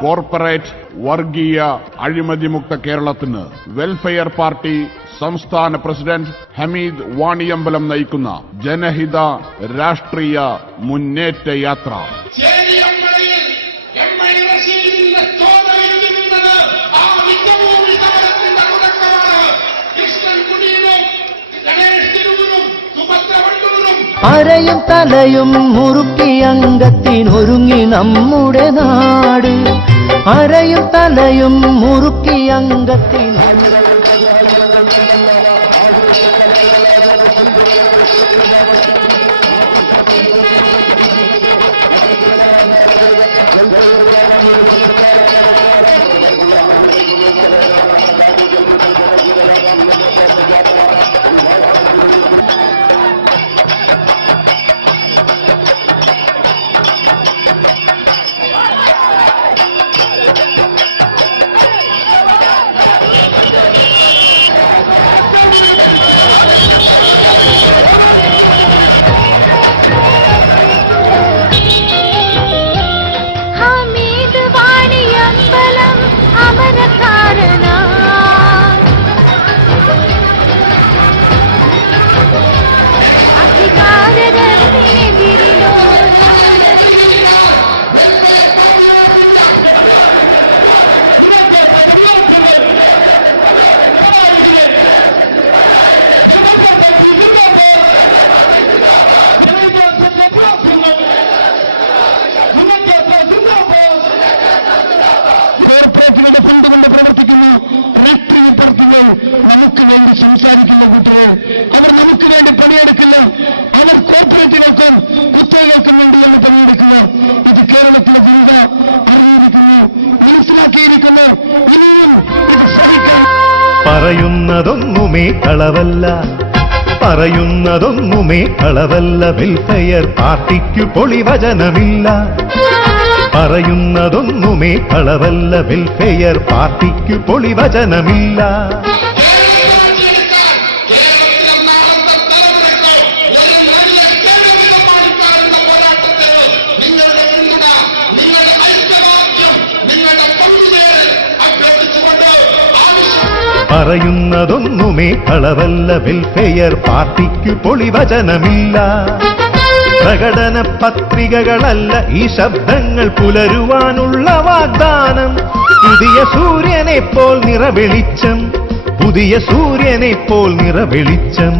Corporate വർഗീയ അഴിമതിമുക്ത കേരളത്തിന് welfare party സംസ്ഥാന പ്രസിഡന്റ് ഹമീദ് വാണിയമ്പലം നയിക്കുന്ന ജനഹിത രാഷ്ട്രീയ മുന്നേറ്റ യാത്ര. അരയും തലയും മുറുക്കി അംഗത്തിനൊരുങ്ങി നമ്മുടെ നാട്. അരയും തലയും മുറുക്കി അംഗത്തിൽ കോർപ്പറേറ്റുകളുടെ ഫണ്ട് കൊണ്ട് പ്രവർത്തിക്കുന്ന രാഷ്ട്രീയ പാർട്ടികൾ നമുക്ക് വേണ്ടി സംസാരിക്കില്ല കൂട്ടരെ. അവർ നമുക്ക് വേണ്ടി പണിയെടുക്കില്ല. അവർ കോർപ്പറേറ്റുകൾക്കും കുത്തകകൾക്കും വേണ്ടിയാണ് പണിയെടുക്കുക. ഇത് കേരളത്തിലെ ജനത അറിഞ്ഞിരിക്കുന്നു, മനസ്സിലാക്കിയിരിക്കുന്നു. ഇനിയും ഇത് സഹിക്കാൻ പറയുന്നതൊന്നുമേ കളവല്ല, പറയുന്നതൊന്നുമേ കളവല്ല. വെൽഫെയർ പാർട്ടിക്കു പൊളിവചനമില്ല. പറയുന്നതൊന്നുമേ കളവല്ല, വെൽഫെയർ പാർട്ടിക്കു പൊളിവചനമില്ല. കേരളത്തിലെ നാളത്തെ തലമുറയ്ക്ക് ഒരു നല്ല കേരളം സമ്മാനിക്കാനുള്ള പോരാട്ടത്തിൽ നിങ്ങളുടെ പിന്തുണ, നിങ്ങളുടെ ഐക്യദാർഢ്യം, നിങ്ങളുടെ പങ്കുചേരൽ അഭ്യർത്ഥിച്ചുകൊണ്ട് ആവശ്യം. പറയുന്നതൊന്നുമേ കളവല്ല, വെൽഫെയർ പാർട്ടിക്കു പൊളിവചനമില്ല. പ്രകടന പത്രികകളല്ല ഈ ശബ്ദങ്ങൾ പുലരുവാനുള്ള വാഗ്ദാനം. പുതിയ സൂര്യനെ പോൽ നിറവെളിച്ചം, പുതിയ സൂര്യനെ പോൽ നിറവെളിച്ചം.